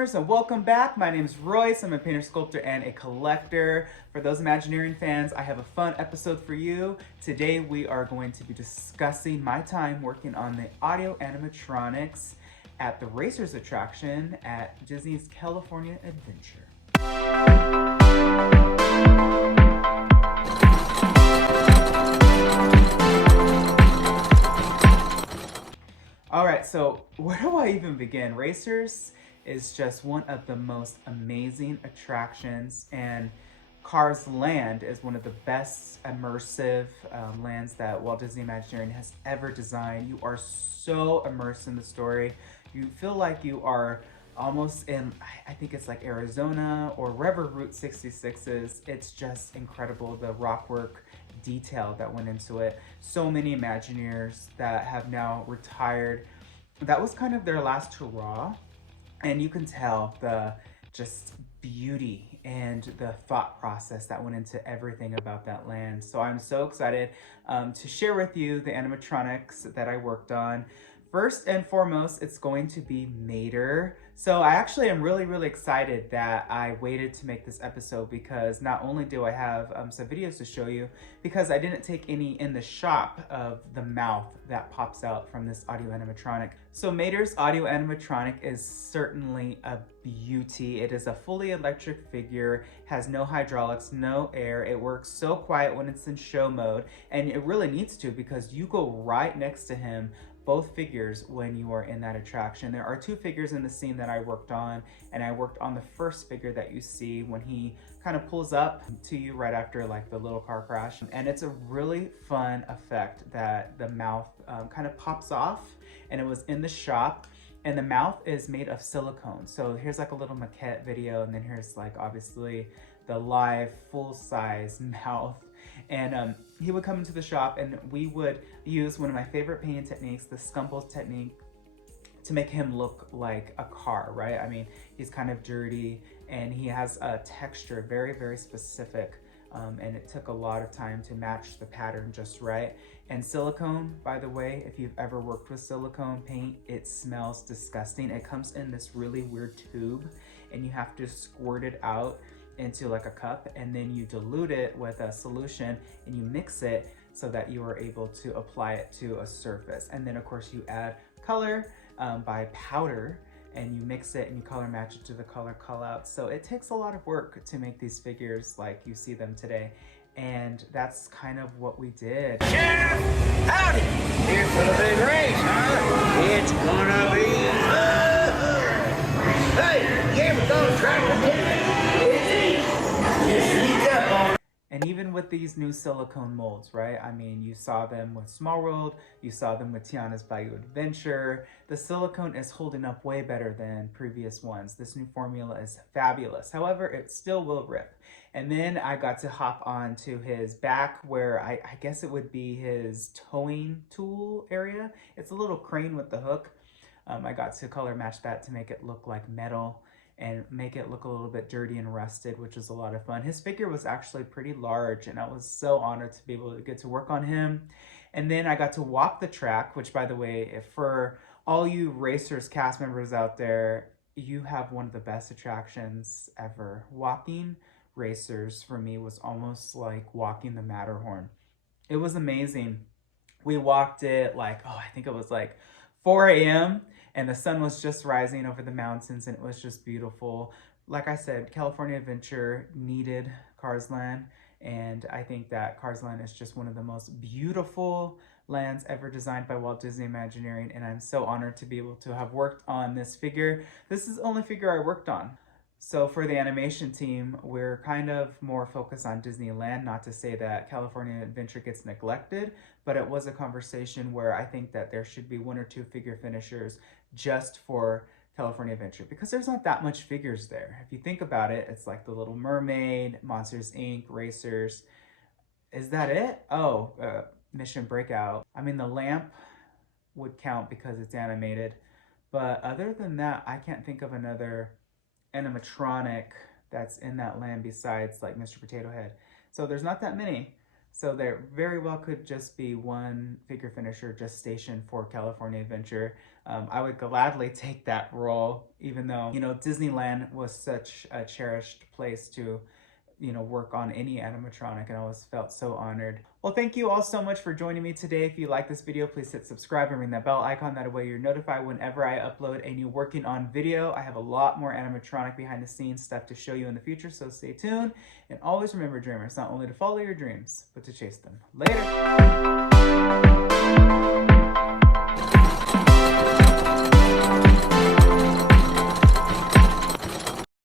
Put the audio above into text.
streamers, and welcome back. My name is Royce. I'm a painter, sculptor, and a collector. For those Imagineering fans, I have a fun episode for you. Today we are going to be discussing my time working on the audio animatronics at the Racers attraction at Disney's California Adventure. All right, so where do I even begin? Racers is just one of the most amazing attractions, and Cars Land is one of the best immersive lands that Walt Disney Imagineering has ever designed. You are so immersed in the story. You feel like you are almost in, I think it's like Arizona or wherever Route 66 is. It's just incredible, the rock work detail that went into it. So many Imagineers that have now retired. That was kind of their last hurrah. And you can tell the just beauty and the thought process that went into everything about that land. So I'm so excited to share with you the animatronics that I worked on. First and foremost, it's going to be Mater. So I actually am really excited that I waited to make this episode, because not only do I have some videos to show you, because I didn't take any in the shop of the mouth that pops out from this audio animatronic. So Mater's audio animatronic is certainly a beauty. It is a fully electric figure, has no hydraulics, no air. It works so quiet when it's in show mode, and it really needs to, because you go right next to him, both figures, when you are in that attraction. There are two figures in the scene that I worked on, and I worked on the first figure that you see when he kind of pulls up to you right after like the little car crash. And it's a really fun effect that the mouth kind of pops off, and it was in the shop, and the mouth is made of silicone. So here's like a little maquette video, and then here's like obviously the live full-size mouth. And he would come into the shop, and we would use one of my favorite painting techniques, the Scumble technique, to make him look like a car, right? I mean, he's kind of dirty, and he has a texture very specific, and it took a lot of time to match the pattern just right. And silicone, by the way, if you've ever worked with silicone paint, it smells disgusting. It comes in this really weird tube, and you have to squirt it out into like a cup, and then you dilute it with a solution, and you mix it so that you are able to apply it to a surface. And then of course you add color by powder, and you mix it and you color match it to the color callouts. So it takes a lot of work to make these figures like you see them today, and that's kind of what we did. Sheriff, howdy! Here for the big race, huh? It's gonna be hey, you ever go track? And even with these new silicone molds, right? I mean, you saw them with Small World, you saw them with Tiana's Bayou Adventure. The silicone is holding up way better than previous ones. This new formula is fabulous. However, it still will rip. And then I got to hop on to his back, where I guess it would be his towing tool area. It's a little crane with the hook. I got to color match that to make it look like metal and make it look a little bit dirty and rusted, which is a lot of fun. His figure was actually pretty large, and I was so honored to be able to get to work on him. And then I got to walk the track, which, by the way, if for all you Racers cast members out there, you have one of the best attractions ever. Walking Racers for me was almost like walking the Matterhorn. It was amazing. We walked it like, I think it was like 4 a.m. and the sun was just rising over the mountains, and it was just beautiful. Like I said, California Adventure needed Cars Land, and I think that Cars Land is just one of the most beautiful lands ever designed by Walt Disney Imagineering, and I'm so honored to be able to have worked on this figure. This is the only figure I worked on. So for the animation team, we're kind of more focused on Disneyland, not to say that California Adventure gets neglected, but it was a conversation where I think that there should be one or two figure finishers just for California Adventure, because there's not that much figures there. If you think about it, it's like The Little Mermaid, Monsters Inc., Racers. Is that it? Mission Breakout. I mean, the lamp would count because it's animated, but other than that, I can't think of another animatronic that's in that land besides like Mr. Potato Head. So there's not that many, So there very well could just be one figure finisher just stationed for California Adventure. I would gladly take that role, even though, Disneyland was such a cherished place to work on any animatronic, and I always felt so honored. Well, thank you all so much for joining me today. If you like this video, please hit subscribe and ring that bell icon. That way you're notified whenever I upload a new working on video. I have a lot more animatronic behind the scenes stuff to show you in the future, so stay tuned. And always remember, dreamers, not only to follow your dreams, but to chase them. Later!